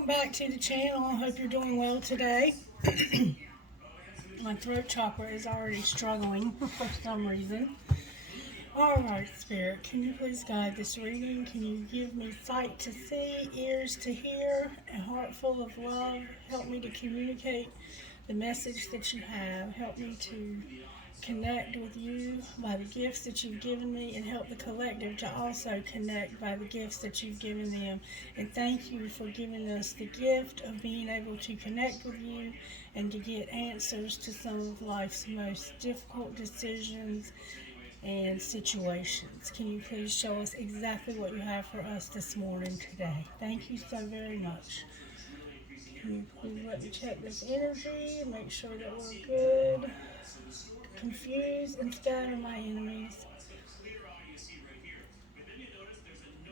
welcome back to the channel. I hope you're doing well today. My throat chakra is already struggling for some reason. Alright, Spirit, can you please guide this reading? Can you give me sight to see, ears to hear, a heart full of love? Help me to communicate the message that you have. Help me to connect with you by the gifts that you've given me, and help the collective to also connect by the gifts that you've given them. And thank you for giving us the gift of being able to connect with you and to get answers to some of life's most difficult decisions and situations. Can you please show us exactly what you have for us this morning today? Thank you so very much. Can you please let me check this energy and make sure that we're good? Confuse and scatter my enemies.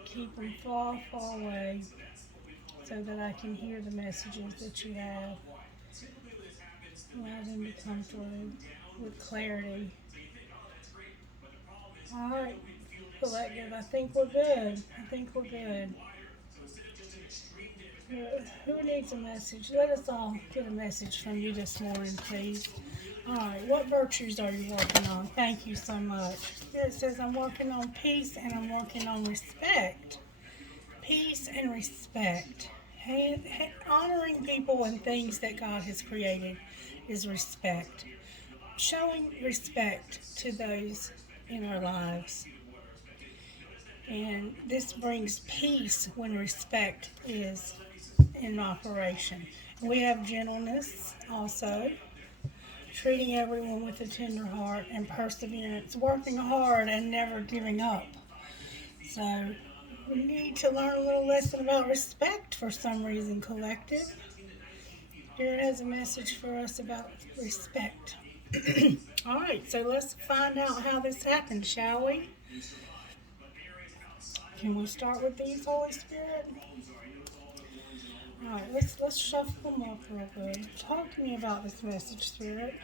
Keep them far, far away so that I can hear the messages that you have. Allow them to come through with clarity. Alright, collective, I think we're good. Who needs a message? Let us all get a message from you this morning, please. Alright, what virtues are you working on? Thank you so much. Here it says I'm working on peace and I'm working on respect. Peace and respect. Honoring people and things that God has created is respect. Showing respect to those in our lives. And this brings peace when respect is in operation. We have gentleness also. Treating everyone with a tender heart and perseverance, working hard and never giving up. So we need to learn a little lesson about respect for some reason, collective. Spirit has a message for us about respect. Alright, so let's find out how this happened, shall we? Can we start with these, Holy Spirit? Alright, let's shuffle them up real good. Talk to me about this message, Spirit.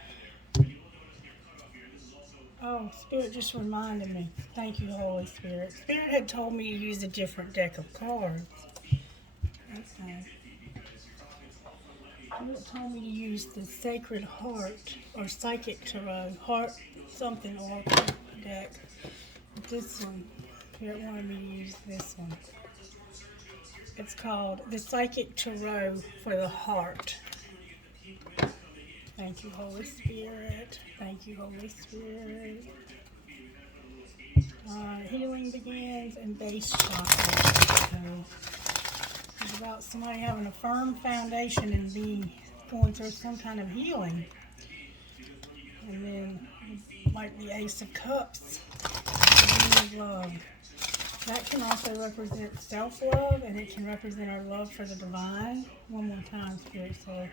Oh, Spirit just reminded me. Thank you, Holy Spirit. Spirit had told me to use a different deck of cards. Okay. Spirit told me to use the Sacred Heart or Psychic Tarot Heart something Oracle deck. This one. Spirit wanted me to use this one. It's called the Psychic Tarot for the Heart. Thank you, Holy Spirit. Thank you, Holy Spirit. Healing begins in base chakra. So it's about somebody having a firm foundation and going through some kind of healing. And then, like the Ace of Cups, the Being of Love. That can also represent self-love, and it can represent our love for the divine. One more time, Spirit said.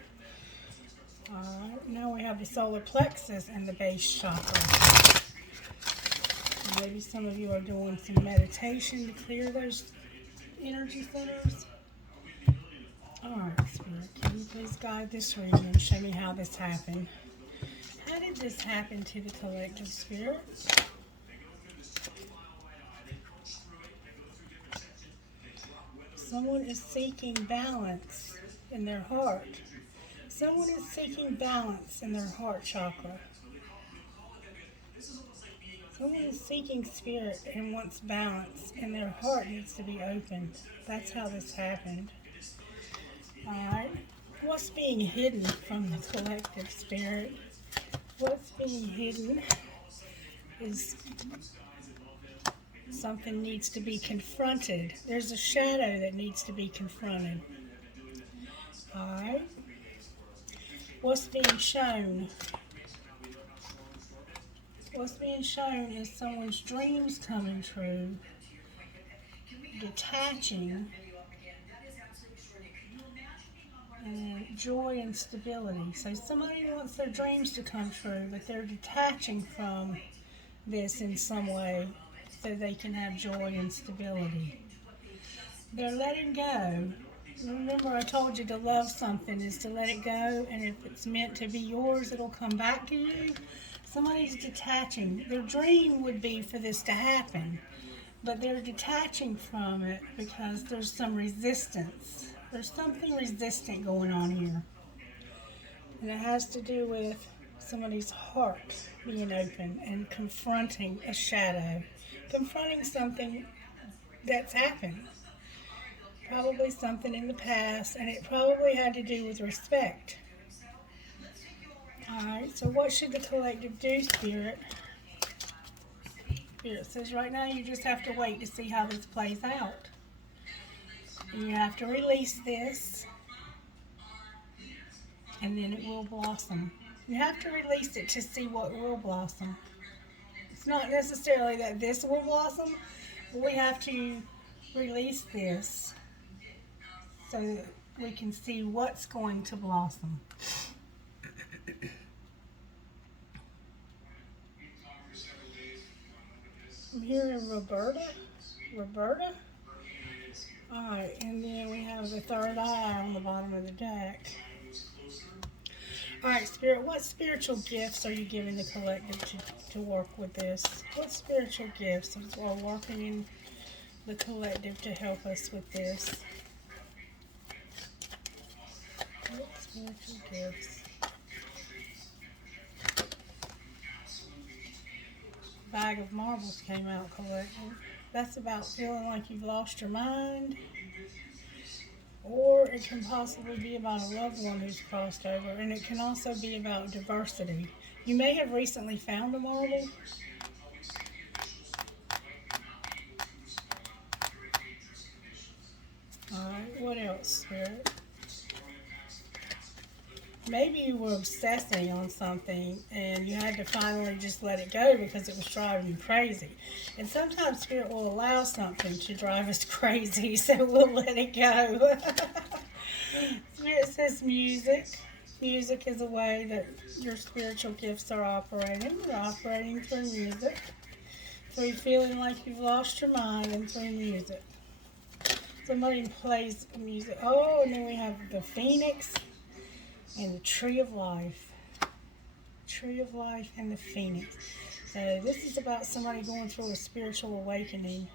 Alright, now we have the solar plexus and the base chakra. Maybe some of you are doing some meditation to clear those energy centers. Alright, Spirit, can you please guide this reading and show me how this happened? How did this happen to the collective, Spirit? Someone is seeking balance in their heart. Someone is seeking balance in their heart chakra. Someone is seeking spirit and wants balance, and their heart needs to be opened. That's how this happened. Alright. What's being hidden from the collective, Spirit? What's being hidden is something needs to be confronted. There's a shadow that needs to be confronted. Alright. What's being shown? What's being shown is someone's dreams coming true, detaching, and joy and stability. So somebody wants their dreams to come true, but they're detaching from this in some way so they can have joy and stability. They're letting go. Remember, I told you to love something is to let it go, and if it's meant to be yours, it'll come back to you. Somebody's detaching. Their dream would be for this to happen, but they're detaching from it because there's some resistance. There's something resistant going on here. And it has to do with somebody's heart being open and confronting a shadow. Confronting something that's happened. Probably something in the past, and it probably had to do with respect. Alright, so what should the collective do, Spirit? Spirit says right now you just have to wait to see how this plays out. And you have to release this, and then it will blossom. You have to release it to see what will blossom. It's not necessarily that this will blossom, but we have to release this so that we can see what's going to blossom. I'm hearing Roberta. Alright, and then we have the third eye on the bottom of the deck. Alright, Spirit, what spiritual gifts are you giving the collective to work with this? What spiritual gifts are working in the collective to help us with this? What spiritual gifts? Bag of Marbles came out, collective. That's about feeling like you've lost your mind. Or it can possibly be about a loved one who's crossed over. And it can also be about diversity. You may have recently found a marble. Alright, what else, Spirit? Maybe you were obsessing on something and you had to finally just let it go because it was driving you crazy. And sometimes Spirit will allow something to drive us crazy, so we'll let it go. Spirit says music. Music is a way that your spiritual gifts are operating. You're operating through music. Through feeling like you've lost your mind and through music. Somebody plays music. Oh, and then we have the Phoenix. And the Tree of Life. Tree of Life and the Phoenix. So this is about somebody going through a spiritual awakening.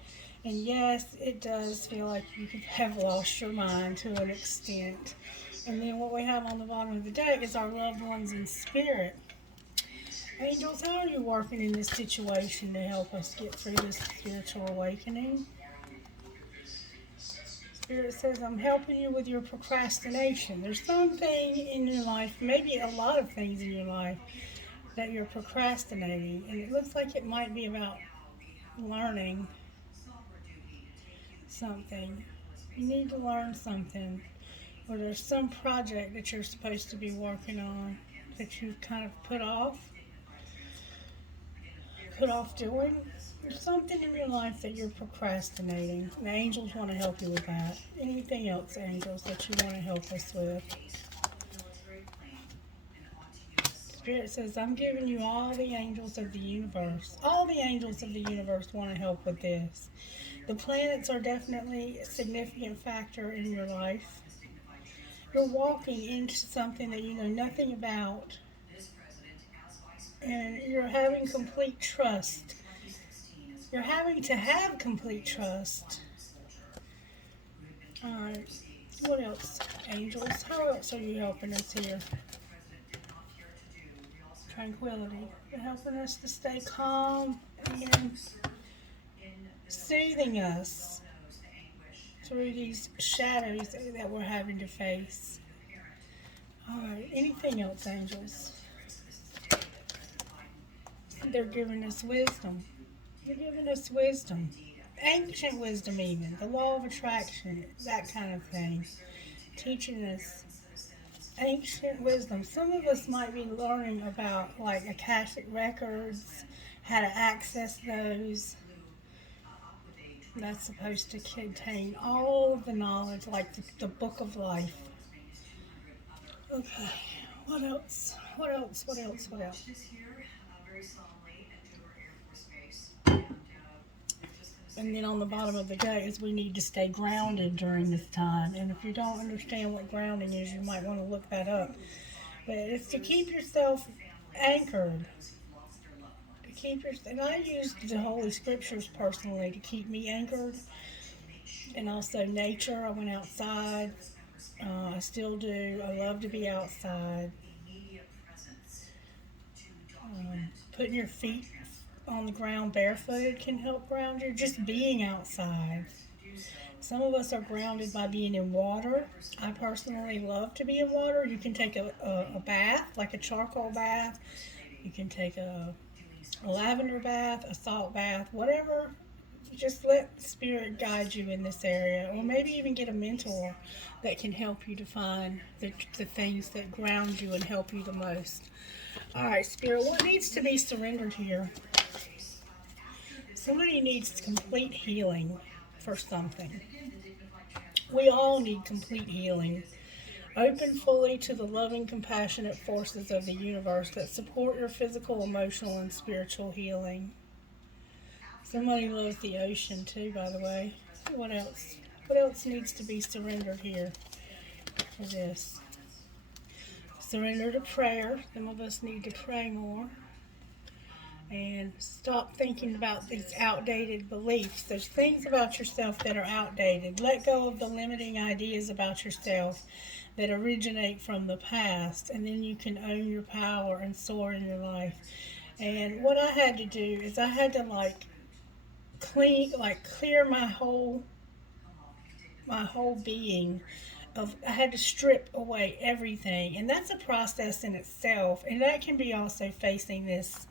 And yes, it does feel like you have lost your mind to an extent. And then what we have on the bottom of the deck is our loved ones in spirit. Angels, how are you working in this situation to help us get through this spiritual awakening? Spirit says, I'm helping you with your procrastination. There's something in your life, maybe a lot of things in your life, that you're procrastinating. And it looks like it might be about learning something. You need to learn something. Or there's some project that you're supposed to be working on that you've kind of put off doing. There's something in your life that you're procrastinating. The angels want to help you with that. Anything else, angels, that you want to help us with? Spirit says, I'm giving you all the angels of the universe. All the angels of the universe want to help with this. The planets are definitely a significant factor in your life. You're walking into something that you know nothing about. And you're having complete trust. You're having to have complete trust. Alright, what else, angels? How else are you helping us here? Tranquility. You're helping us to stay calm and soothing us through these shadows that we're having to face. Alright, anything else, angels? They're giving us wisdom. They're giving us wisdom. Ancient wisdom even. The law of attraction. That kind of thing. Teaching us ancient wisdom. Some of us might be learning about like Akashic records, how to access those. That's supposed to contain all of the knowledge, like the book of life. Okay. What else? What else? What else? What else? And then on the bottom of the deck is we need to stay grounded during this time. And if you don't understand what grounding is, you might want to look that up. But it's to keep yourself anchored. And I use the Holy Scriptures personally to keep me anchored. And also nature. I went outside I still do. I love to be outside. Putting your feet on the ground barefooted can help ground you. Just being outside. Some of us are grounded by being in water. I personally love to be in water. You can take a bath, like a charcoal bath. You can take a lavender bath, a salt bath, whatever. Just let Spirit guide you in this area. Or maybe even get a mentor that can help you to find the things that ground you and help you the most. All right, Spirit, what needs to be surrendered here? Somebody needs complete healing for something. We all need complete healing. Open fully to the loving, compassionate forces of the universe that support your physical, emotional, and spiritual healing. Somebody loves the ocean too, by the way. What else? What else needs to be surrendered here for this? Surrender to prayer. Some of us need to pray more. And stop thinking about these outdated beliefs. There's things about yourself that are outdated. Let go of the limiting ideas about yourself that originate from the past, and then you can own your power and soar in your life. And what I had to do is I had to clear my whole being. I had to strip away everything, and that's a process in itself. And that can be also facing this.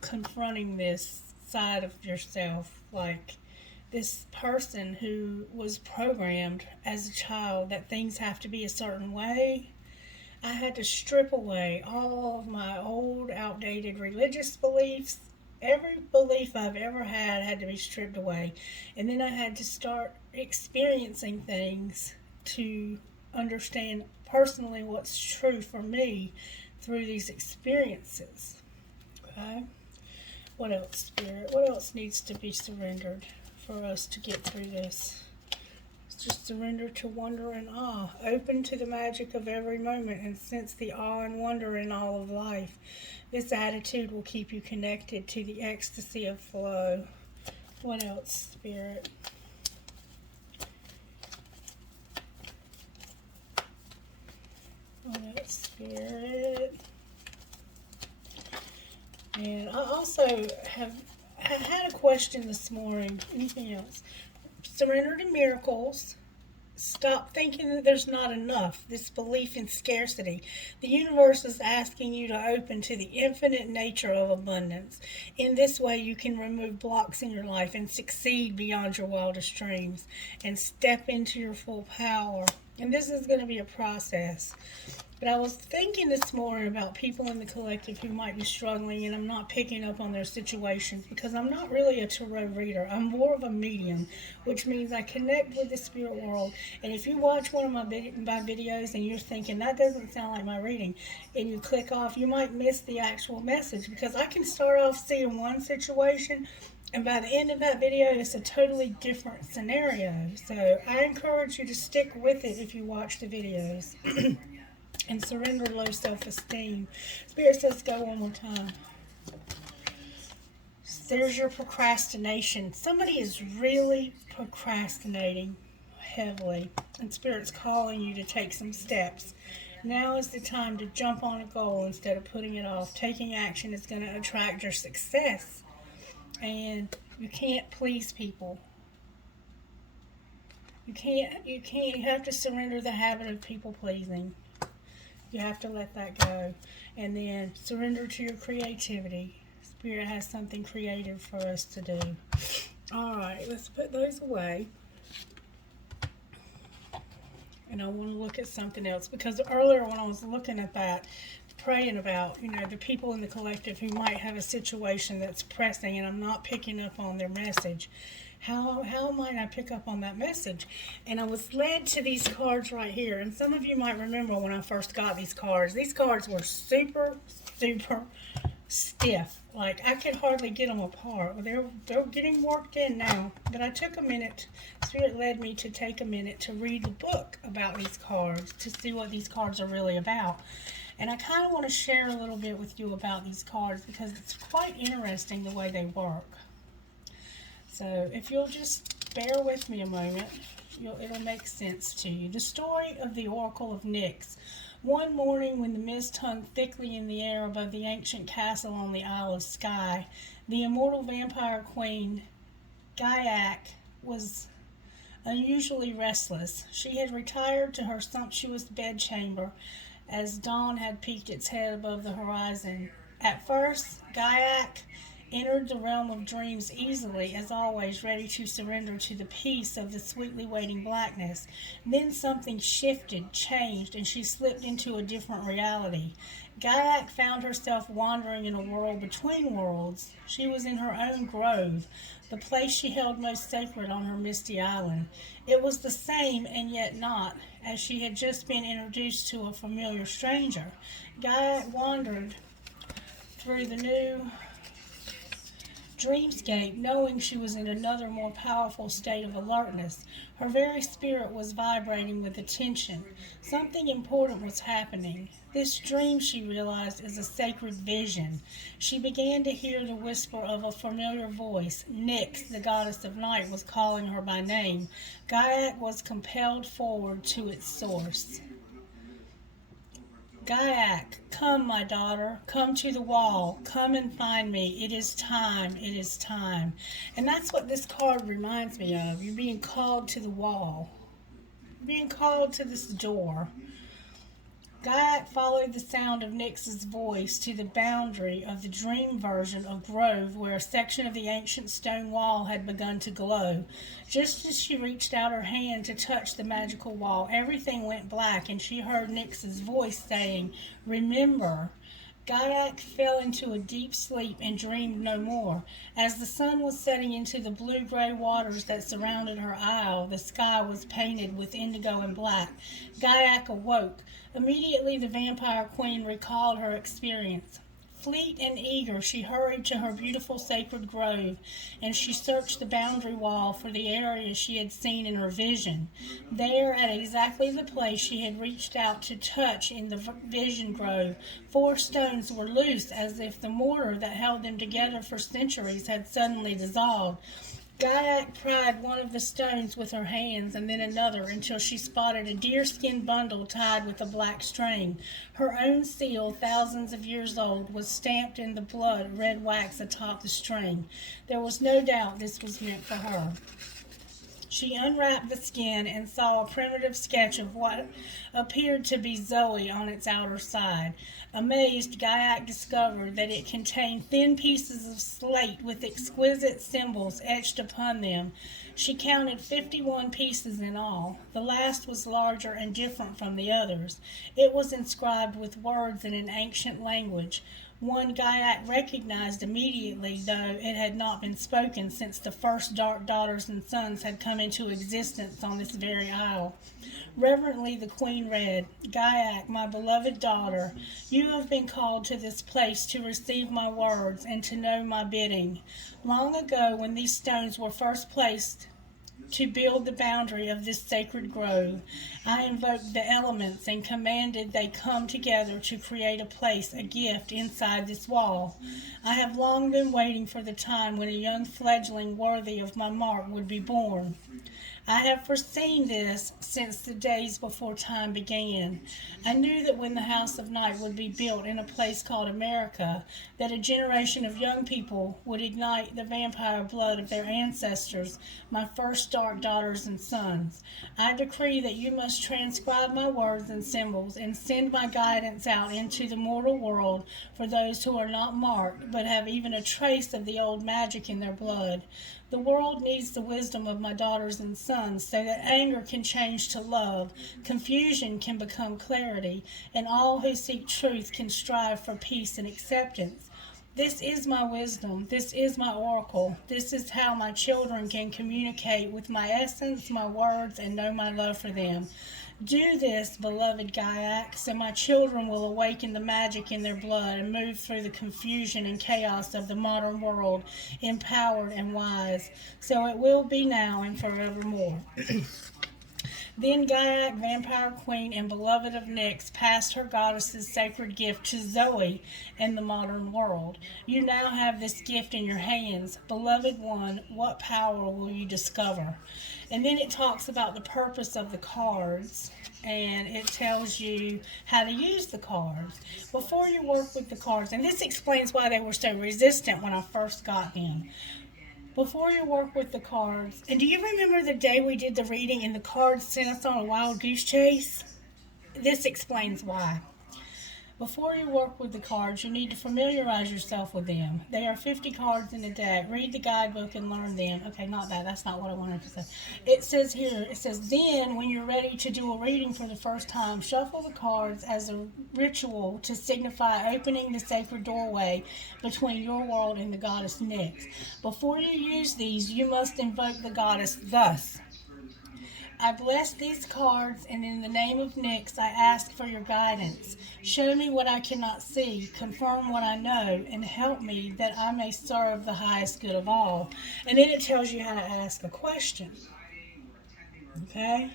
Confronting this side of yourself, like this person who was programmed as a child that things have to be a certain way. I had to strip away all of my old, outdated religious beliefs. Every belief I've ever had to be stripped away. And then I had to start experiencing things to understand personally what's true for me through these experiences. Okay? What else, Spirit? What else needs to be surrendered for us to get through this? Just surrender to wonder and awe. Open to the magic of every moment and sense the awe and wonder in all of life. This attitude will keep you connected to the ecstasy of flow. What else, Spirit? What else, Spirit? And I also I had a question this morning. Anything else? Surrender to miracles. Stop thinking that there's not enough. This belief in scarcity. The universe is asking you to open to the infinite nature of abundance. In this way, you can remove blocks in your life and succeed beyond your wildest dreams and step into your full power. And this is going to be a process. But I was thinking this morning about people in the collective who might be struggling, and I'm not picking up on their situations because I'm not really a tarot reader. I'm more of a medium, which means I connect with the spirit world. And if you watch one of my videos and you're thinking, that doesn't sound like my reading, and you click off, you might miss the actual message because I can start off seeing one situation, and by the end of that video, it's a totally different scenario. So I encourage you to stick with it if you watch the videos. And surrender low self-esteem. Spirit says go one more time. There's your procrastination. Somebody is really procrastinating heavily. And Spirit's calling you to take some steps. Now is the time to jump on a goal instead of putting it off. Taking action is going to attract your success. And you can't please people. You have to surrender the habit of people pleasing. You have to let that go. And then surrender to your creativity. Spirit has something creative for us to do. All right, let's put those away. And I want to look at something else. Because earlier when I was looking at that, praying about, the people in the collective who might have a situation that's pressing and I'm not picking up on their message. How might I pick up on that message? And I was led to these cards right here. And some of you might remember when I first got these cards. These cards were super, super stiff. Like, I could hardly get them apart. They're getting worked in now. But I took a minute. Spirit led me to take a minute to read the book about these cards, to see what these cards are really about. And I kind of want to share a little bit with you about these cards because it's quite interesting the way they work. So if you'll just bear with me a moment, It'll make sense to you. The story of the Oracle of Nyx. One morning, when the mist hung thickly in the air above the ancient castle on the Isle of Skye, the immortal vampire queen, Gaiac, was unusually restless. She had retired to her sumptuous bedchamber as dawn had peeked its head above the horizon. At first, Gaiac entered the realm of dreams easily, as always, ready to surrender to the peace of the sweetly waiting blackness. Then something shifted, changed, and she slipped into a different reality. Gaiac found herself wandering in a world between worlds. She was in her own grove, the place she held most sacred on her misty island. It was the same and yet not, as she had just been introduced to a familiar stranger. Gaiac wandered through the new dreamscape, knowing she was in another more powerful state of alertness. Her very spirit was vibrating with attention. Something important was happening. This dream, she realized, is a sacred vision. She began to hear the whisper of a familiar voice. Nyx, the goddess of night, was calling her by name. Gaiac was compelled forward to its source. Gaiac, come, my daughter, come to the wall, come and find me. It is time, it is time. And that's what this card reminds me of. You're being called to the wall, being called to this door. Gaiac followed the sound of Nyx's voice to the boundary of the dream version of Grove, where a section of the ancient stone wall had begun to glow. Just as she reached out her hand to touch the magical wall, everything went black, and she heard Nyx's voice saying, "Remember." Gaiac fell into a deep sleep and dreamed no more. As the sun was setting into the blue-gray waters that surrounded her isle, the sky was painted with indigo and black. Gaiac awoke. Immediately the vampire queen recalled her experience. Fleet and eager, she hurried to her beautiful sacred grove, and she searched the boundary wall for the area she had seen in her vision. There, at exactly the place she had reached out to touch in the vision grove, 4 stones were loose, as if the mortar that held them together for centuries had suddenly dissolved. Gaiac pried one of the stones with her hands and then another until she spotted a deerskin bundle tied with a black string. Her own seal, thousands of years old, was stamped in the blood red wax atop the string. There was no doubt this was meant for her. She unwrapped the skin and saw a primitive sketch of what appeared to be Zoe on its outer side. Amazed, Gaiac discovered that it contained thin pieces of slate with exquisite symbols etched upon them. She counted 51 pieces in all. The last was larger and different from the others. It was inscribed with words in an ancient language. One Gaiac recognized immediately, though it had not been spoken since the first dark daughters and sons had come into existence on this very isle. Reverently the queen read, "Gaiac, my beloved daughter, you have been called to this place to receive my words and to know my bidding. Long ago, when these stones were first placed to build the boundary of this sacred grove, I invoked the elements and commanded they come together to create a place, a gift, inside this wall. I have long been waiting for the time when a young fledgling worthy of my mark would be born. I have foreseen this since the days before time began. I knew that when the House of Night would be built in a place called America, that a generation of young people would ignite the vampire blood of their ancestors, my first dark daughters and sons. I decree that you must transcribe my words and symbols and send my guidance out into the mortal world for those who are not marked, but have even a trace of the old magic in their blood. The world needs the wisdom of my daughters and sons so that anger can change to love, confusion can become clarity, and all who seek truth can strive for peace and acceptance. This is my wisdom. This is my oracle. This is how my children can communicate with my essence, my words, and know my love for them. Do this, beloved Gaiac, so my children will awaken the magic in their blood and move through the confusion and chaos of the modern world, empowered and wise. So it will be now and forevermore." Then Gaiac, vampire queen and beloved of Nyx, passed her goddess's sacred gift to Zoe in the modern world. You now have this gift in your hands. Beloved one, what power will you discover? And then it talks about the purpose of the cards, and it tells you how to use the cards. Before you work with the cards, and this explains why they were so resistant when I first got them. Before you work with the cards, and do you remember the day we did the reading and the cards sent us on a wild goose chase? This explains why. Before you work with the cards, you need to familiarize yourself with them. They are 50 cards in a deck. Read the guidebook and learn them. Okay, not that. That's not what I wanted to say. It says here, then when you're ready to do a reading for the first time, shuffle the cards as a ritual to signify opening the sacred doorway between your world and the goddess Nyx. Before you use these, you must invoke the goddess thus. I bless these cards, and in the name of Nyx, I ask for your guidance. Show me what I cannot see, confirm what I know, and help me that I may serve the highest good of all. And then it tells you how to ask a question. Okay?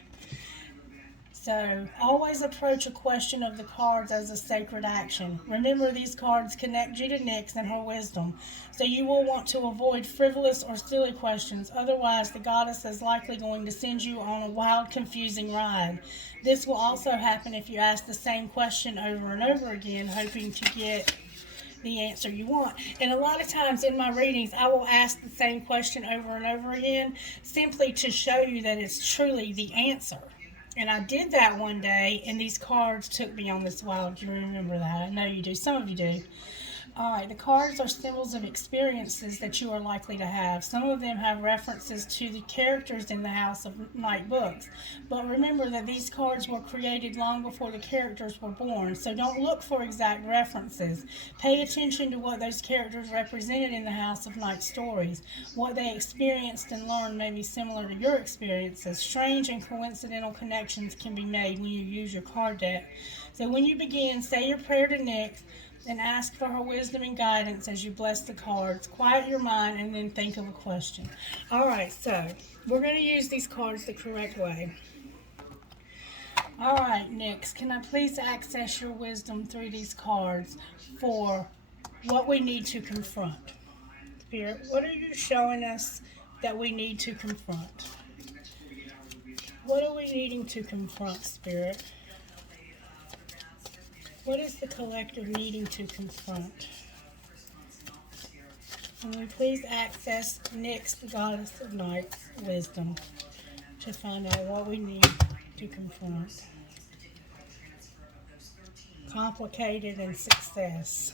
So, always approach a question of the cards as a sacred action. Remember, these cards connect you to Nyx and her wisdom, so you will want to avoid frivolous or silly questions. Otherwise, the goddess is likely going to send you on a wild, confusing ride. This will also happen if you ask the same question over and over again, hoping to get the answer you want. And a lot of times in my readings, I will ask the same question over and over again, simply to show you that it's truly the answer. And I did that one day, and these cards took me on this wild. Do you remember that? I know you do. Some of you do. All right, the cards are symbols of experiences that you are likely to have. Some of them have references to the characters in the House of Night books. But remember that these cards were created long before the characters were born, so don't look for exact references. Pay attention to what those characters represented in the House of Night stories. What they experienced and learned may be similar to your experiences. Strange and coincidental connections can be made when you use your card deck. So when you begin, say your prayer to Nyx, and ask for her wisdom and guidance as you bless the cards. Quiet your mind and then think of a question. All right, so we're going to use these cards the correct way. All right, Nyx, can I please access your wisdom through these cards for what we need to confront? Spirit, what are you showing us that we need to confront? What are we needing to confront, Spirit? What is the collective needing to confront? Can we please access Nyx, the goddess of Night's wisdom, to find out what we need to confront? Complicated and success.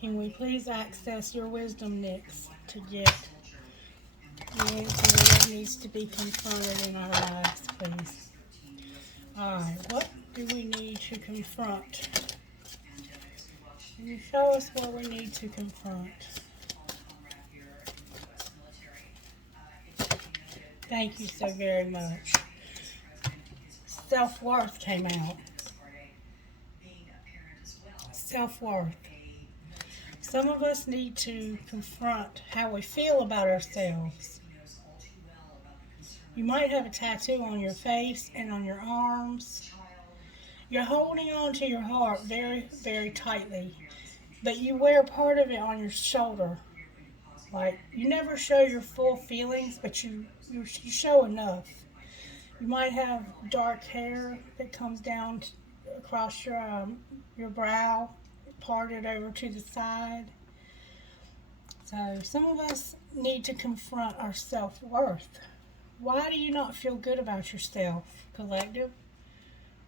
Can we please access your wisdom, Nyx, to get the answer that needs to be confronted in our lives, please? Alright, what do we need to confront? Can you show us what we need to confront? Thank you so very much. Self-worth came out. Self-worth. Some of us need to confront how we feel about ourselves. You might have a tattoo on your face and on your arms. You're holding on to your heart very, very tightly, but you wear part of it on your shoulder. Like, you never show your full feelings, but you show enough. You might have dark hair that comes down across your brow, parted over to the side. So some of us need to confront our self-worth. Why do you not feel good about yourself, collective?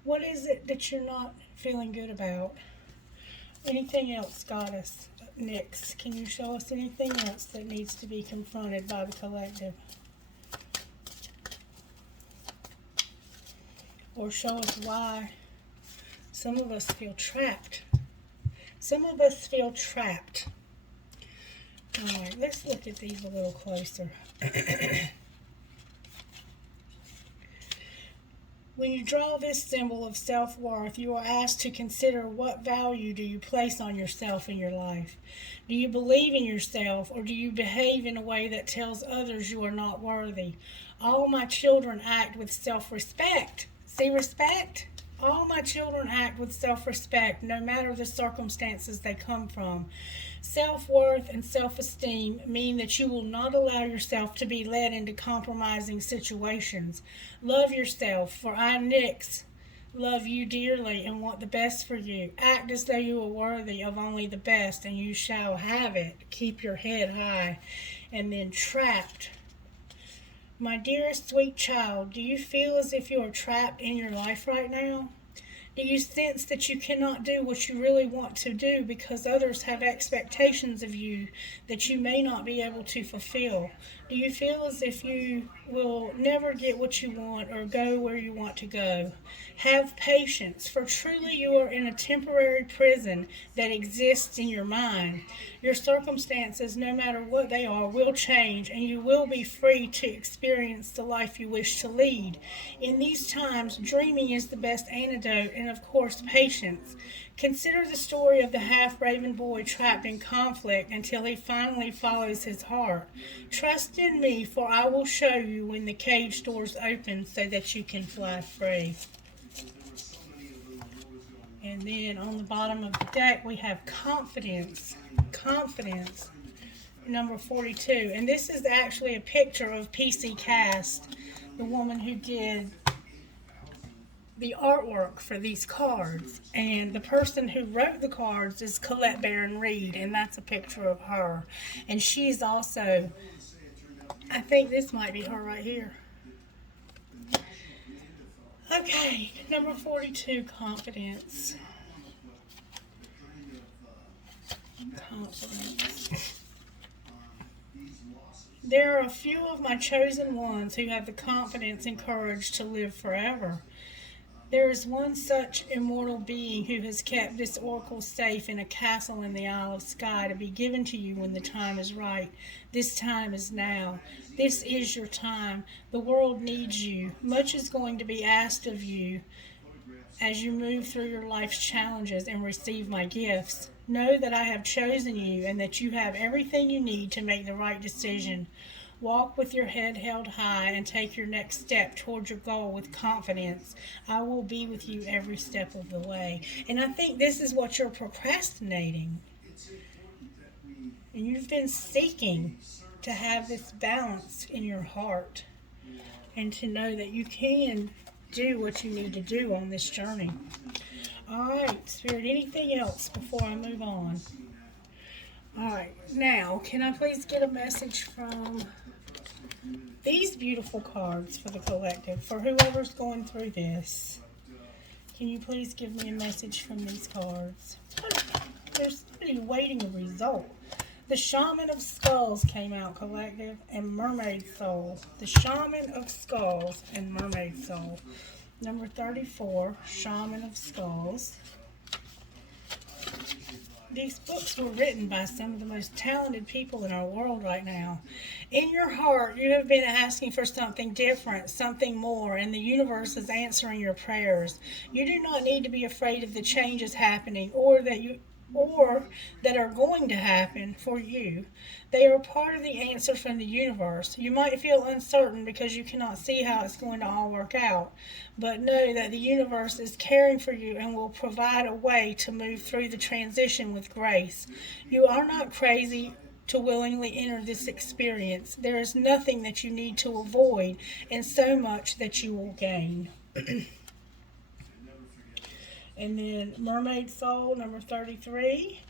What is it that you're not feeling good about? Anything else, Goddess Nyx? Can you show us anything else that needs to be confronted by the collective? Or show us why some of us feel trapped. Some of us feel trapped. All right, let's look at these a little closer. When you draw this symbol of self-worth, you are asked to consider what value do you place on yourself in your life. Do you believe in yourself, or do you behave in a way that tells others you are not worthy? All my children act with self-respect. See, respect? All my children act with self-respect, no matter the circumstances they come from. Self-worth and self-esteem mean that you will not allow yourself to be led into compromising situations. Love yourself, for I, Nyx, love you dearly and want the best for you. Act as though you are worthy of only the best, and you shall have it. Keep your head high. And then trapped. My dearest sweet child, do you feel as if you are trapped in your life right now? Do you sense that you cannot do what you really want to do because others have expectations of you that you may not be able to fulfill? Do you feel as if you will never get what you want or go where you want to go? Have patience, for truly you are in a temporary prison that exists in your mind. Your circumstances, no matter what they are, will change, and you will be free to experience the life you wish to lead. In these times, dreaming is the best antidote, and of course, patience. Consider the story of the half-raven boy trapped in conflict until he finally follows his heart. Trust in me, for I will show you when the cage doors open so that you can fly free. And then on the bottom of the deck, we have confidence. Confidence, number 42. And this is actually a picture of PC Cast, the woman who did the artwork for these cards. And the person who wrote the cards is Colette Baron Reed, and that's a picture of her. And she's also, I think this might be her right here. Okay, number 42, confidence. Confidence. There are a few of my chosen ones who have the confidence and courage to live forever. There is one such immortal being who has kept this oracle safe in a castle in the Isle of Skye to be given to you when the time is right. This time is now. This is your time. The world needs you. Much is going to be asked of you as you move through your life's challenges and receive my gifts. Know that I have chosen you and that you have everything you need to make the right decision. Walk with your head held high and take your next step toward your goal with confidence. I will be with you every step of the way. And I think this is what you're procrastinating. And you've been seeking to have this balance in your heart and to know that you can do what you need to do on this journey. All right, Spirit, anything else before I move on? All right, now, can I please get a message from these beautiful cards for the collective, for whoever's going through this? Can you please give me a message from these cards? There's somebody waiting a result. The Shaman of Skulls came out, collective, and Mermaid Soul. The Shaman of Skulls and Mermaid Soul. Number 34, Shaman of Skulls. These books were written by some of the most talented people in our world right now. In your heart, you have been asking for something different, something more, and the universe is answering your prayers. You do not need to be afraid of the changes happening or that are going to happen for you. They are part of the answer from the universe. You might feel uncertain because you cannot see how it's going to all work out, but know that the universe is caring for you and will provide a way to move through the transition with grace. You are not crazy to willingly enter this experience. There is nothing that you need to avoid and so much that you will gain. And then Mermaid Soul, number 33,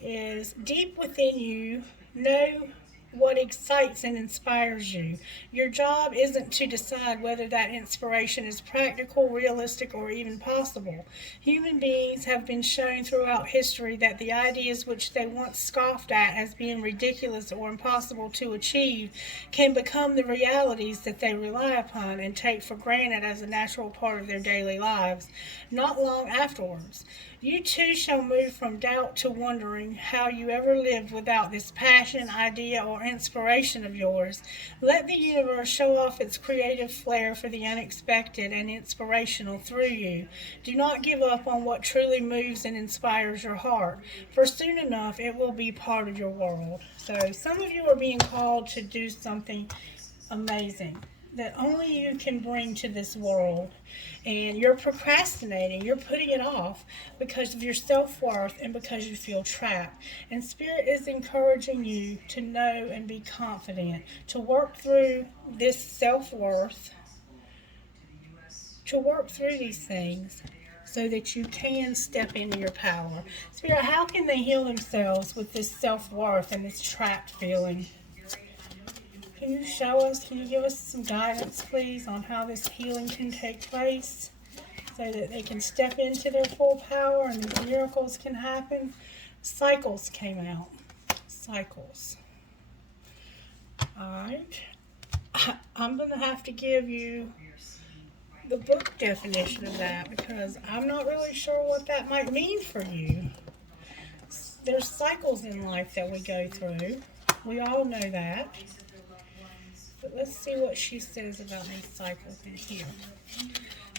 is deep within you, know what excites and inspires you. Your job isn't to decide whether that inspiration is practical, realistic, or even possible. Human beings have been shown throughout history that the ideas which they once scoffed at as being ridiculous or impossible to achieve can become the realities that they rely upon and take for granted as a natural part of their daily lives, not long afterwards. You too shall move from doubt to wondering how you ever lived without this passion, idea, or inspiration of yours. Let the universe show off its creative flair for the unexpected and inspirational through you. Do not give up on what truly moves and inspires your heart, for soon enough it will be part of your world. So, some of you are being called to do something amazing that only you can bring to this world, and you're procrastinating, you're putting it off because of your self-worth and because you feel trapped. And Spirit is encouraging you to know and be confident, to work through this self-worth, to work through these things so that you can step into your power. Spirit, how can they heal themselves with this self-worth and this trapped feeling? Can you show us, can you give us some guidance, please, on how this healing can take place so that they can step into their full power and these miracles can happen? Cycles came out. Cycles. Alright. I'm going to have to give you the book definition of that because I'm not really sure what that might mean for you. There's cycles in life that we go through. We all know that. But let's see what she says about these cycles in here.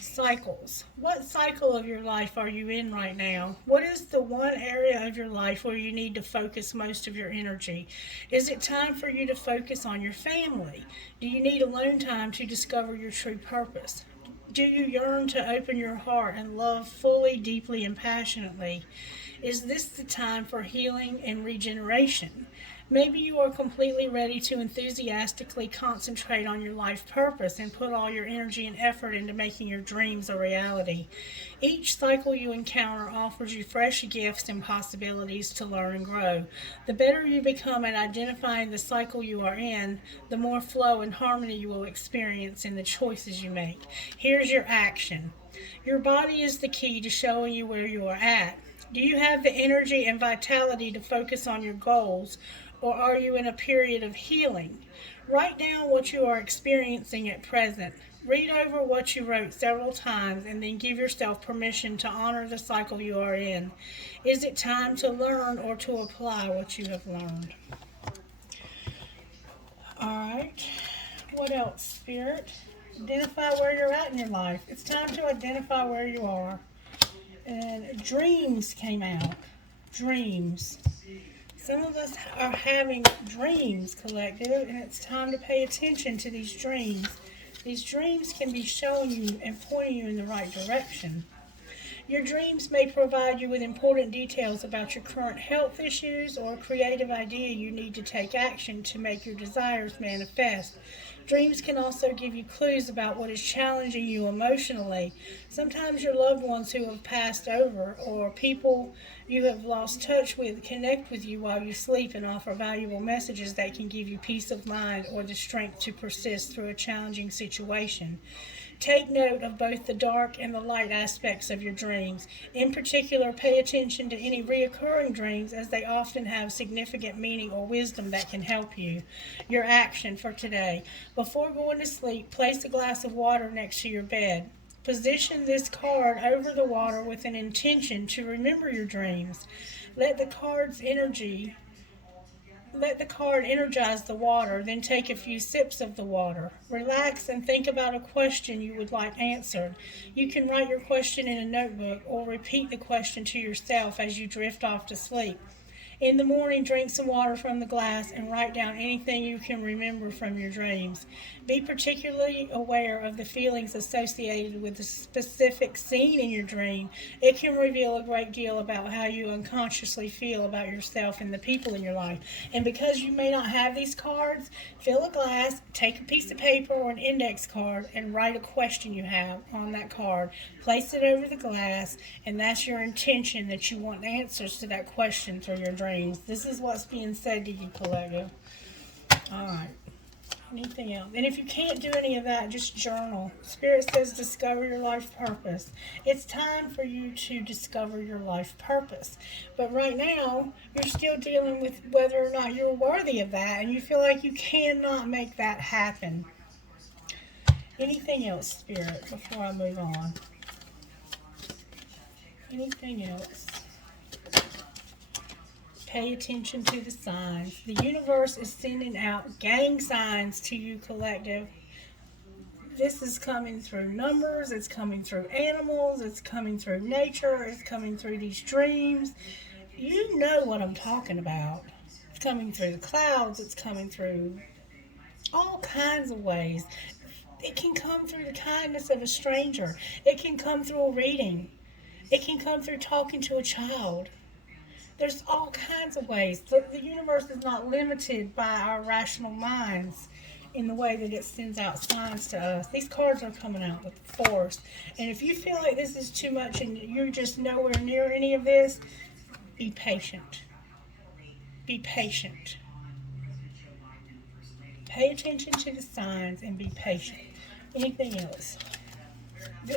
Cycles. What cycle of your life are you in right now? What is the one area of your life where you need to focus most of your energy? Is it time for you to focus on your family? Do you need alone time to discover your true purpose? Do you yearn to open your heart and love fully, deeply, and passionately? Is this the time for healing and regeneration? Maybe you are completely ready to enthusiastically concentrate on your life purpose and put all your energy and effort into making your dreams a reality. Each cycle you encounter offers you fresh gifts and possibilities to learn and grow. The better you become at identifying the cycle you are in, the more flow and harmony you will experience in the choices you make. Here's your action. Your body is the key to showing you where you are at. Do you have the energy and vitality to focus on your goals, or are you in a period of healing? Write down what you are experiencing at present. Read over what you wrote several times and then give yourself permission to honor the cycle you are in. Is it time to learn or to apply what you have learned? Alright, what else, Spirit? Identify where you're at in your life. It's time to identify where you are. And dreams came out. Dreams. Some of us are having dreams, collective, and it's time to pay attention to these dreams. These dreams can be showing you and pointing you in the right direction. Your dreams may provide you with important details about your current health issues or a creative idea you need to take action to make your desires manifest. Dreams can also give you clues about what is challenging you emotionally. Sometimes your loved ones who have passed over or people you have lost touch with connect with you while you sleep and offer valuable messages that can give you peace of mind or the strength to persist through a challenging situation. Take note of both the dark and the light aspects of your dreams. In particular, pay attention to any reoccurring dreams as they often have significant meaning or wisdom that can help you. Your action for today. Before going to sleep, place a glass of water next to your bed. Position this card over the water with an intention to remember your dreams. Let the card energize the water, then take a few sips of the water. Relax and think about a question you would like answered. You can write your question in a notebook or repeat the question to yourself as you drift off to sleep. In the morning, drink some water from the glass and write down anything you can remember from your dreams. Be particularly aware of the feelings associated with the specific scene in your dream. It can reveal a great deal about how you unconsciously feel about yourself and the people in your life. And because you may not have these cards, fill a glass, take a piece of paper or an index card, and write a question you have on that card. Place it over the glass, and that's your intention that you want answers to that question through your dreams. This is what's being said to you, collective. Alright. Anything else? And if you can't do any of that, just journal. Spirit says discover your life purpose. It's time for you to discover your life purpose. But right now, you're still dealing with whether or not you're worthy of that, and you feel like you cannot make that happen. Anything else, Spirit, before I move on? Anything else? Pay attention to the signs. The universe is sending out gang signs to you, collective. This is coming through numbers, it's coming through animals, it's coming through nature, it's coming through these dreams. You know what I'm talking about. It's coming through the clouds, it's coming through all kinds of ways. It can come through the kindness of a stranger, it can come through a reading, it can come through talking to a child. There's all kinds of ways. The universe is not limited by our rational minds in the way that it sends out signs to us. These cards are coming out with force. And if you feel like this is too much and you're just nowhere near any of this, be patient. Be patient. Pay attention to the signs and be patient. Anything else?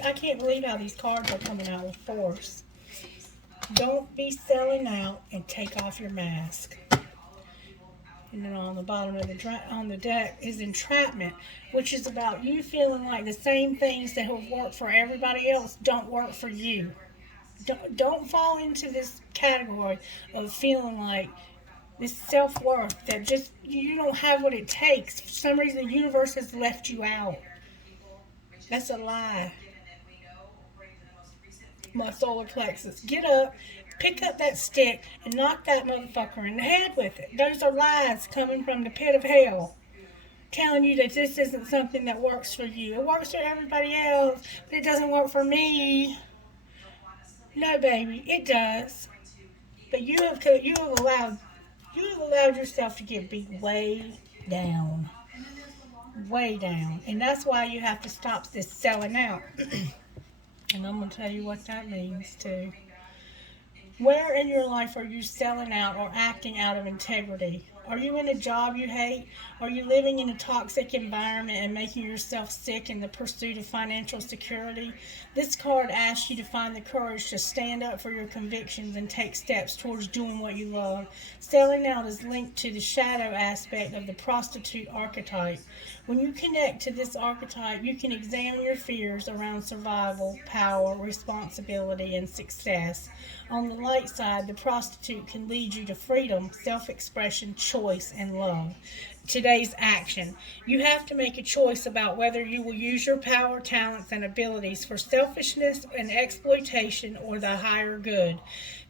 I can't believe how these cards are coming out with force. Don't be selling out and take off your mask. And then on the bottom of the deck is entrapment, which is about you feeling like the same things that have worked for everybody else don't work for you. Don't fall into this category of feeling like this self-worth that just you don't have what it takes. For some reason, the universe has left you out. That's a lie. My solar plexus. Get up, pick up that stick, and knock that motherfucker in the head with it. Those are lies coming from the pit of hell, telling you that this isn't something that works for you. It works for everybody else, but it doesn't work for me. No, baby, it does. But you have allowed yourself to get beat way down, way down, and that's why you have to stop this selling out. And I'm going to tell you what that means too. Where in your life are you selling out or acting out of integrity? Are you in a job you hate? Are you living in a toxic environment and making yourself sick in the pursuit of financial security? This card asks you to find the courage to stand up for your convictions and take steps towards doing what you love. Selling out is linked to the shadow aspect of the prostitute archetype. When you connect to this archetype, you can examine your fears around survival, power, responsibility, and success. On the light side, the prostitute can lead you to freedom, self-expression, choice, and love. Today's action. You have to make a choice about whether you will use your power, talents, and abilities for selfishness and exploitation or the higher good.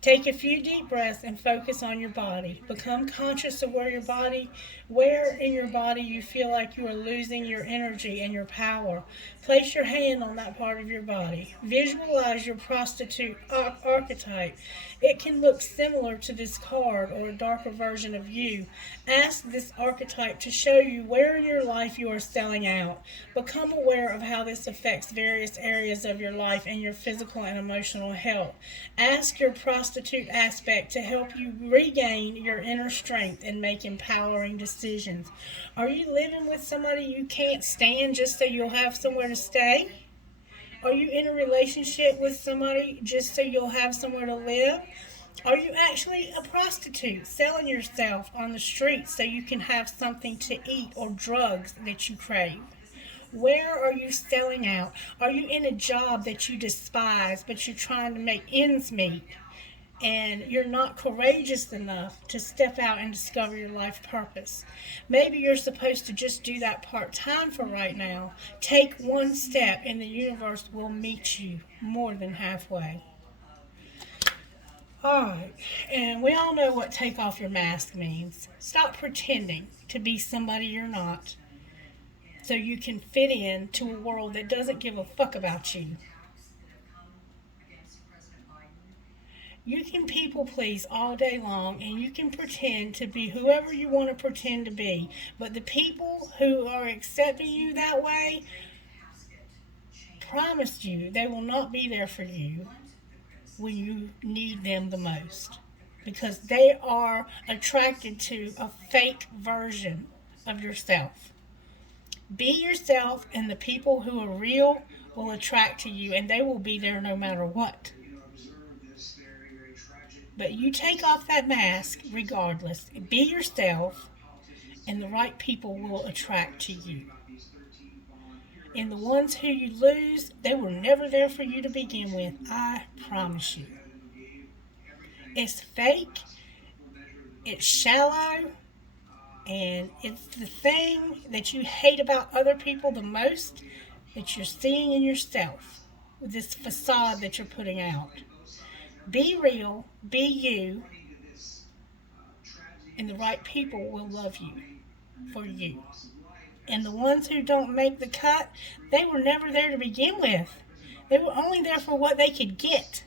Take a few deep breaths and focus on your body. Become conscious of where in your body you feel like you are losing your energy and your power. Place your hand on that part of your body. Visualize your prostitute archetype. It can look similar to this card or a darker version of you. Ask this archetype to show you where in your life you are selling out. Become aware of how this affects various areas of your life and your physical and emotional health. Ask your prostitute aspect to help you regain your inner strength and make empowering decisions. Are you living with somebody you can't stand just so you'll have somewhere to stay? Are you in a relationship with somebody just so you'll have somewhere to live? Are you actually a prostitute selling yourself on the street so you can have something to eat or drugs that you crave? Where are you selling out? Are you in a job that you despise but you're trying to make ends meet? And you're not courageous enough to step out and discover your life purpose. Maybe you're supposed to just do that part-time for right now. Take one step and the universe will meet you more than halfway. Alright, and we all know what take off your mask means. Stop pretending to be somebody you're not so you can fit in to a world that doesn't give a fuck about you. You can people please all day long and you can pretend to be whoever you want to pretend to be. But the people who are accepting you that way, promise you they will not be there for you when you need them the most. Because they are attracted to a fake version of yourself. Be yourself and the people who are real will attract to you and they will be there no matter what. But you take off that mask regardless. Be yourself, and the right people will attract to you. And the ones who you lose, they were never there for you to begin with. I promise you. It's fake, it's shallow, and it's the thing that you hate about other people the most that you're seeing in yourself with this facade that you're putting out. Be real, be you, and the right people will love you for you. And the ones who don't make the cut, they were never there to begin with. They were only there for what they could get.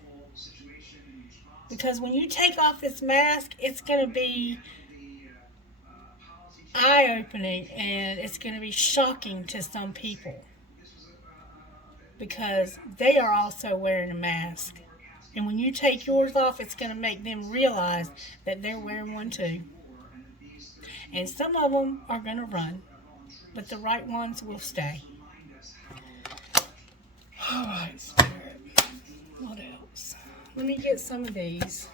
Because when you take off this mask, it's going to be eye-opening and it's going to be shocking to some people. Because they are also wearing a mask. And when you take yours off, it's going to make them realize that they're wearing one too. And some of them are going to run, but the right ones will stay. All right, Spirit. What else? Let me get some of these.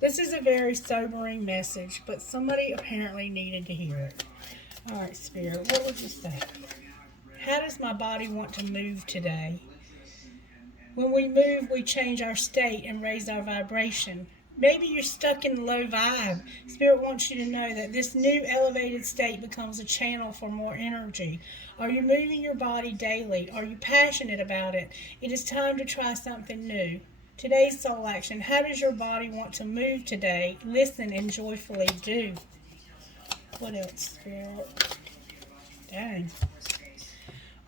This is a very sobering message, but somebody apparently needed to hear it. All right, Spirit, what would you say? How does my body want to move today? When we move, we change our state and raise our vibration. Maybe you're stuck in low vibe. Spirit wants you to know that this new elevated state becomes a channel for more energy. Are you moving your body daily? Are you passionate about it? It is time to try something new. Today's soul action. How does your body want to move today? Listen and joyfully do. What else, Spirit? Dang.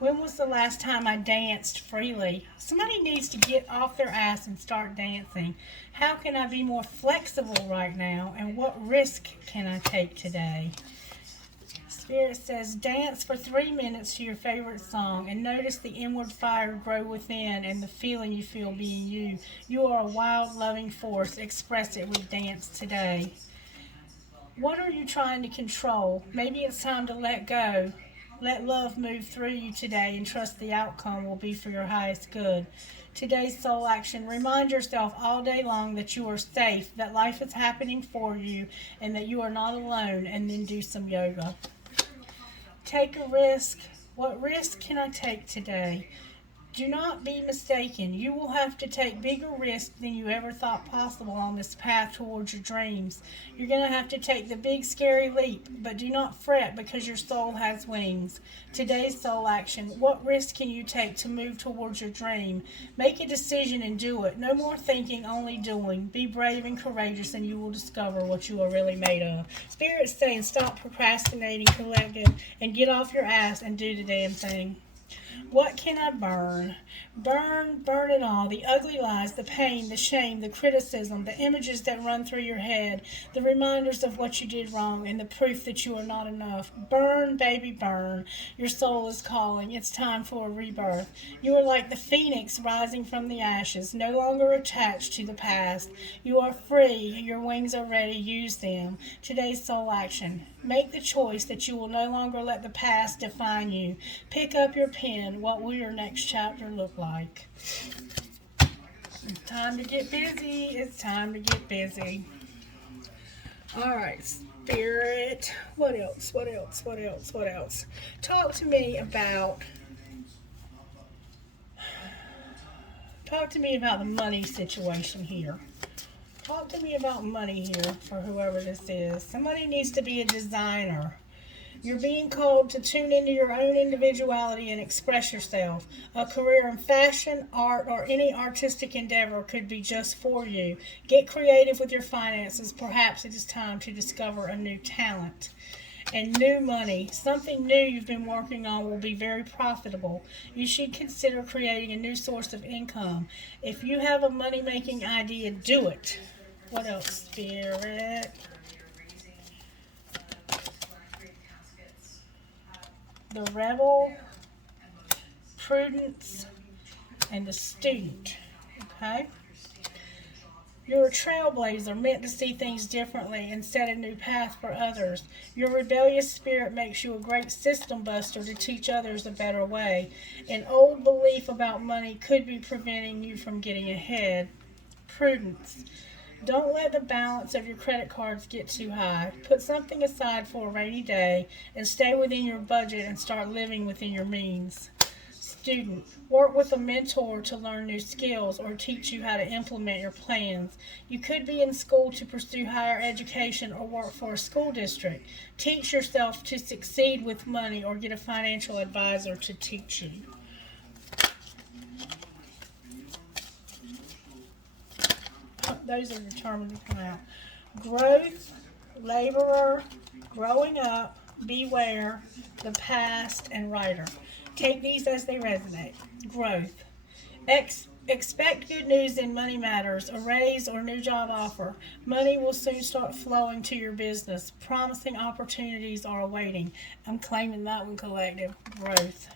When was the last time I danced freely? Somebody needs to get off their ass and start dancing. How can I be more flexible right now? And what risk can I take today? Spirit says, dance for 3 minutes to your favorite song and notice the inward fire grow within and the feeling you feel being you. You are a wild, loving force. Express it with dance today. What are you trying to control? Maybe it's time to let go. Let love move through you today and trust the outcome will be for your highest good. Today's soul action. Remind yourself all day long that you are safe, that life is happening for you, and that you are not alone, and then do some yoga. Take a risk. What risk can I take today? Do not be mistaken. You will have to take bigger risks than you ever thought possible on this path towards your dreams. You're going to have to take the big scary leap, but do not fret because your soul has wings. Today's soul action. What risk can you take to move towards your dream? Make a decision and do it. No more thinking, only doing. Be brave and courageous and you will discover what you are really made of. Spirit's saying stop procrastinating, collective, and get off your ass and do the damn thing. What can I burn? Burn it all. The ugly lies, the pain, the shame, the criticism, the images that run through your head, the reminders of what you did wrong, and the proof that you are not enough. Burn, baby, burn. Your soul is calling. It's time for a rebirth. You are like the phoenix rising from the ashes, no longer attached to the past. You are free. Your wings are ready. Use them. Today's soul action. Make the choice that you will no longer let the past define you. Pick up your pen. What will your next chapter look like? It's time to get busy. It's time to get busy. All right, Spirit. What else? What else? What else? What else? Talk to me about the money situation here. Talk to me about money here for whoever this is. Somebody needs to be a designer. You're being called to tune into your own individuality and express yourself. A career in fashion, art, or any artistic endeavor could be just for you. Get creative with your finances. Perhaps it is time to discover a new talent. And new money. Something new you've been working on will be very profitable. You should consider creating a new source of income. If you have a money-making idea, do it. What else, Spirit? The rebel, prudence, and the student. Okay? You're a trailblazer, meant to see things differently and set a new path for others. Your rebellious spirit makes you a great system buster to teach others a better way. An old belief about money could be preventing you from getting ahead. Prudence. Don't let the balance of your credit cards get too high. Put something aside for a rainy day and stay within your budget and start living within your means. Student, work with a mentor to learn new skills or teach you how to implement your plans. You could be in school to pursue higher education or work for a school district. Teach yourself to succeed with money or get a financial advisor to teach you. Those are determined to come out. Growth, laborer, growing up, beware, the past, and writer. Take these as they resonate. Growth. Expect good news in money matters, a raise or new job offer. Money will soon start flowing to your business. Promising opportunities are awaiting. I'm claiming that one, collective. Growth.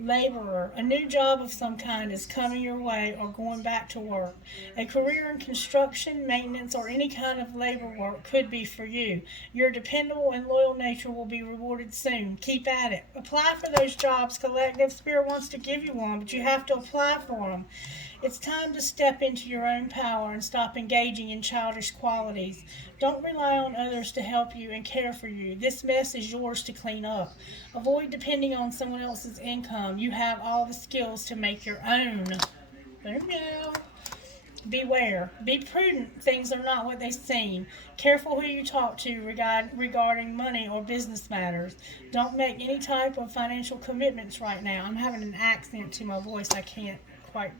Laborer, a new job of some kind is coming your way or going back to work. A career in construction, maintenance, or any kind of labor work could be for you. Your dependable and loyal nature will be rewarded soon. Keep at it. Apply for those jobs, collective. Spirit wants to give you one, but you have to apply for them. It's time to step into your own power and stop engaging in childish qualities. Don't rely on others to help you and care for you. This mess is yours to clean up. Avoid depending on someone else's income. You have all the skills to make your own. There you go. Beware. Be prudent. Things are not what they seem. Careful who you talk to regarding money or business matters. Don't make any type of financial commitments right now. I'm having an accent to my voice. I can't quite.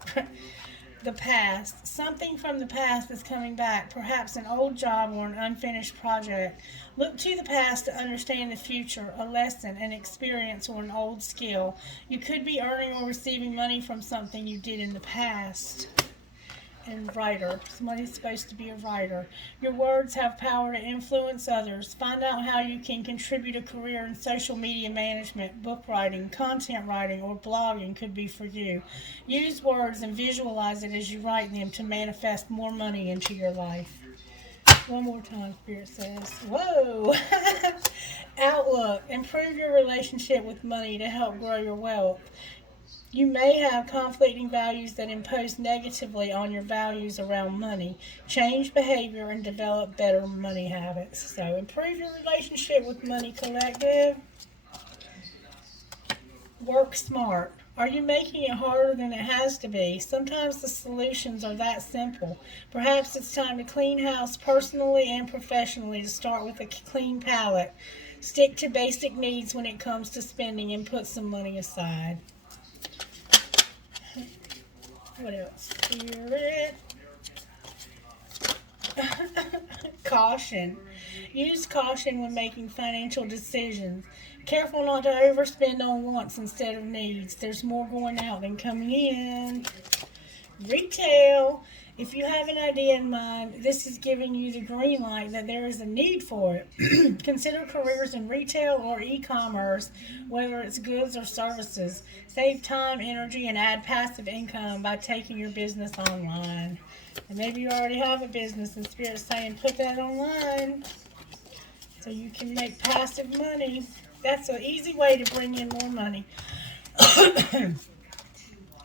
The past. Something from the past is coming back, perhaps an old job or an unfinished project. Look to the past to understand the future, a lesson, an experience, or an old skill. You could be earning or receiving money from something you did in the past. And writer. Somebody's supposed to be a writer. Your words have power to influence others. Find out how you can contribute a career in social media management, book writing, content writing, or blogging could be for you. Use words and visualize it as you write them to manifest more money into your life. One more time, Spirit says. Whoa! Outlook. Improve your relationship with money to help grow your wealth. You may have conflicting values that impose negatively on your values around money. Change behavior and develop better money habits. So improve your relationship with money, collective. Work smart. Are you making it harder than it has to be? Sometimes the solutions are that simple. Perhaps it's time to clean house personally and professionally to start with a clean palette. Stick to basic needs when it comes to spending and put some money aside. What else? Spirit. Caution. Use caution when making financial decisions. Careful not to overspend on wants instead of needs. There's more going out than coming in. Retail. If you have an idea in mind, this is giving you the green light that there is a need for it. Consider careers in retail or e-commerce, whether it's goods or services. Save time, energy, and add passive income by taking your business online. And maybe you already have a business and Spirit's saying put that online so you can make passive money. That's an easy way to bring in more money.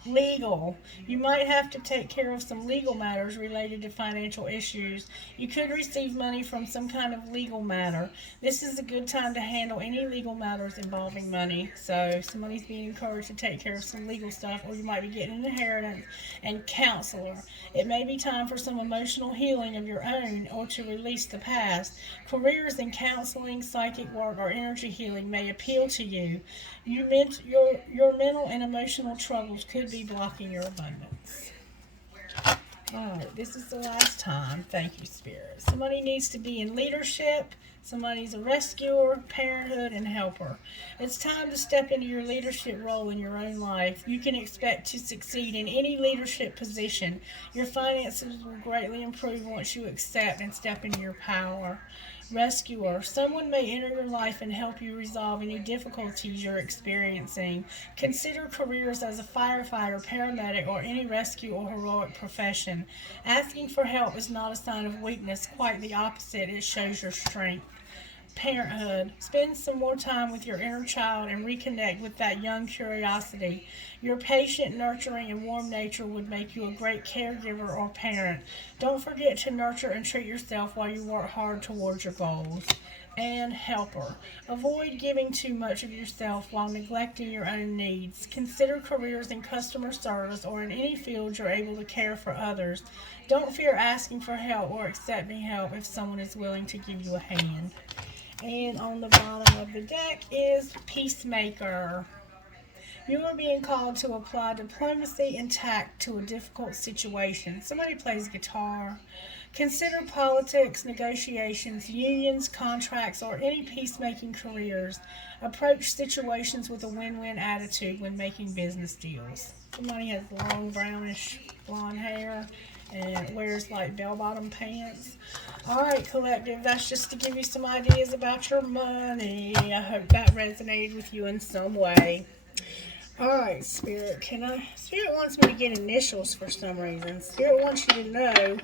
Legal. You might have to take care of some legal matters related to financial issues. You could receive money from some kind of legal matter. This is a good time to handle any legal matters involving money. So somebody's being encouraged to take care of some legal stuff, or you might be getting an inheritance. And counselor. It may be time for some emotional healing of your own or to release the past. Careers in counseling, psychic work, or energy healing may appeal to you. Your mental and emotional troubles could be blocking your abundance. Alright, this is the last time. Thank you, Spirit. Somebody needs to be in leadership. Somebody's a rescuer, parenthood, and helper. It's time to step into your leadership role in your own life. You can expect to succeed in any leadership position. Your finances will greatly improve once you accept and step into your power. Rescuer. Someone may enter your life and help you resolve any difficulties you're experiencing. Consider careers as a firefighter, paramedic, or any rescue or heroic profession. Asking for help is not a sign of weakness, quite the opposite. It shows your strength. parenthood. Spend some more time with your inner child and reconnect with that young curiosity. Your patient, nurturing, and warm nature would make you a great caregiver or parent. Don't forget to nurture and treat yourself while you work hard towards your goals. And helper. Avoid giving too much of yourself while neglecting your own needs. Consider careers in customer service or in any field you're able to care for others. Don't fear asking for help or accepting help if someone is willing to give you a hand. And on the bottom of the deck is Peacemaker. You are being called to apply diplomacy and tact to a difficult situation. Somebody plays guitar. Consider politics, negotiations, unions, contracts, or any peacemaking careers. Approach situations with a win-win attitude when making business deals. Somebody has long brownish blonde hair and wears like bell-bottom pants. Alright, collective, that's just to give you some ideas about your money. I hope that resonated with you in some way. Alright, Spirit, Spirit wants me to get initials for some reason. Spirit wants you to know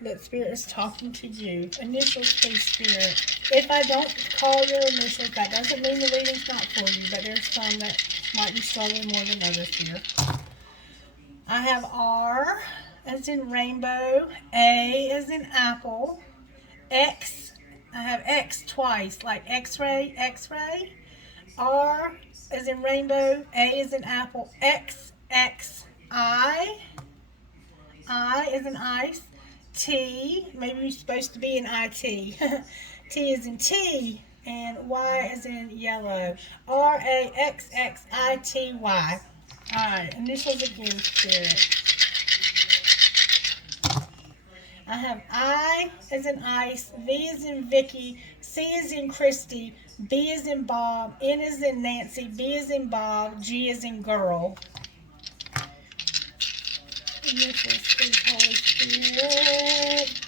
that Spirit is talking to you. Initials, please, Spirit. If I don't call your initials, that doesn't mean the reading's not for you, but there's some that might be struggling more than others here. I have R as in rainbow, A as in apple, X, I have X twice, like X-ray, X-ray, R as in rainbow, A as in apple, X, X, I as in ice, T, maybe you're supposed to be in IT. T is in tea, and Y is in yellow. RAXXITY. Alright, initials again, Spirit. I have I as in ice, V as in Vicky, C as in Christie, B as in Bob, N as in Nancy, B as in Bob, G as in girl. Initials, please, Holy Spirit.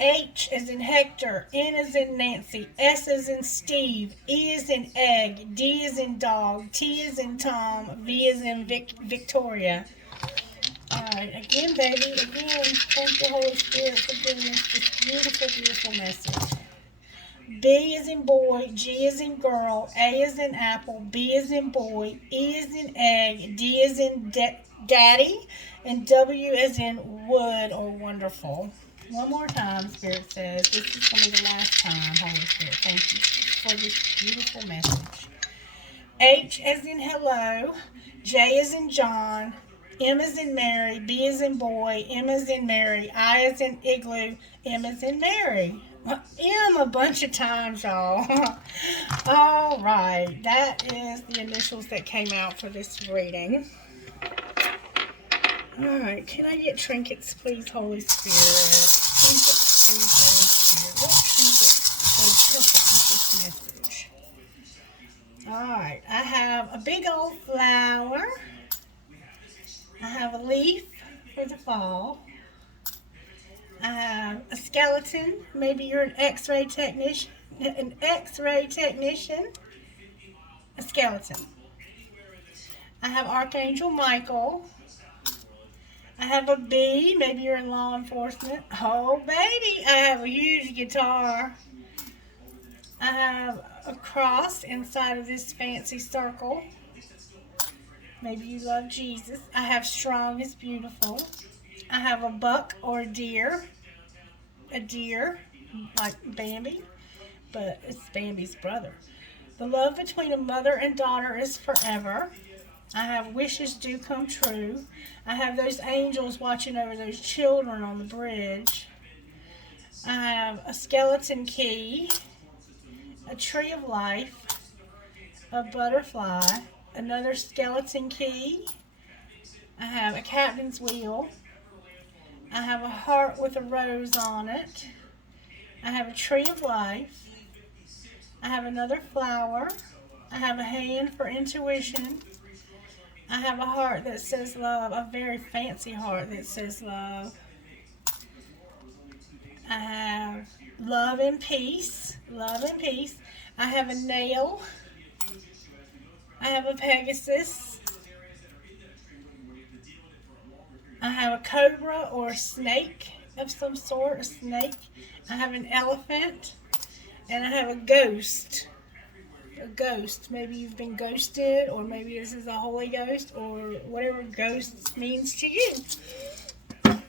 H as in Hector, N as in Nancy, S as in Steve, E as in egg, D as in dog, T as in Tom, V as in Victoria. Alright, again, baby, again, thank the Holy Spirit for giving us this beautiful, beautiful message. B as in boy, G as in girl, A as in apple, B as in boy, E as in egg, D as in daddy, and W as in wood or wonderful. One more time, Spirit says. This is going to be the last time, Holy Spirit. Thank you for this beautiful message. H as in hello, J as in John, M as in Mary, B as in boy, M as in Mary, I as in igloo, M as in Mary. M a bunch of times, y'all. All right, that is the initials that came out for this reading. All right, can I get trinkets, please, Holy Spirit? Trinkets, please, Holy Spirit. What trinkets goes perfect with this message? All right, I have a big old flower. I have a leaf for the fall. I have a skeleton. Maybe you're an X-ray technician. A skeleton. I have Archangel Michael. I have a bee. Maybe you're in law enforcement. Oh, baby. I have a huge guitar. I have a cross inside of this fancy circle. Maybe you love Jesus. I have strong is beautiful. I have a buck or a deer. A deer, like Bambi, but it's Bambi's brother. The love between a mother and daughter is forever. I have wishes do come true. I have those angels watching over those children on the bridge. I have a skeleton key, a tree of life, a butterfly, another skeleton key. I have a captain's wheel. I have a heart with a rose on it. I have a tree of life. I have another flower. I have a hand for intuition. I have a heart that says love, a very fancy heart that says love. I have love and peace. Love and peace. I have a nail. I have a Pegasus. I have a cobra or a snake of some sort, a snake. I have an elephant. And I have a ghost. A ghost. Maybe you've been ghosted, or maybe this is a Holy Ghost, or whatever ghost means to you.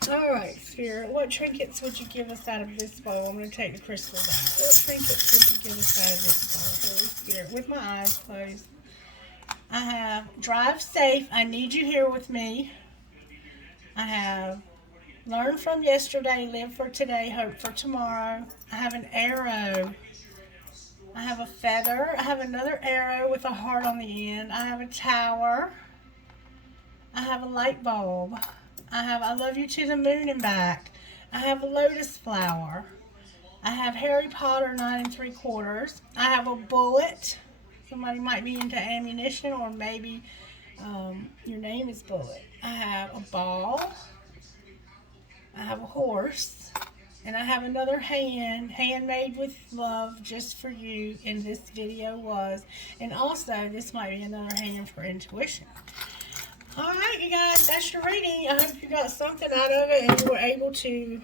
Alright, Spirit, what trinkets would you give us out of this bowl? I'm going to take the crystals out. What trinkets would you give us out of this bowl, Holy Spirit? With my eyes closed. I have drive safe. I need you here with me. I have learn from yesterday, live for today, hope for tomorrow. I have an arrow. I have a feather. I have another arrow with a heart on the end. I have a tower. I have a light bulb. I have I love you to the moon and back. I have a lotus flower. I have Harry Potter 9 3/4. I have a bullet. Somebody might be into ammunition, or maybe your name is Bullet. I have a ball. I have a horse. And I have another hand, handmade with love just for you, and this video was. And also, this might be another hand for intuition. Alright, you guys, that's your reading. I hope you got something out of it, and you were able to,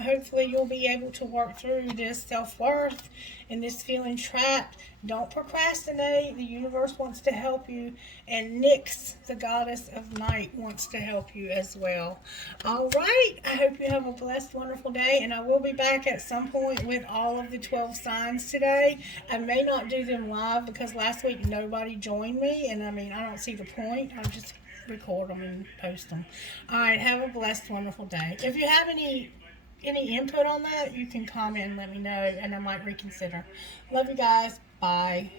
hopefully you'll be able to work through this self-worth and this feeling trapped. Don't procrastinate. The universe wants to help you, and Nyx, the goddess of night, wants to help you as well. All right, I hope you have a blessed, wonderful day, and I will be back at some point with all of the 12 signs today. I may not do them live because last week nobody joined me, and I mean, I don't see the point. I'll just record them and post them. All right, have a blessed, wonderful day. If you have any input on that, you can comment and let me know, and I might reconsider. Love you guys. Bye.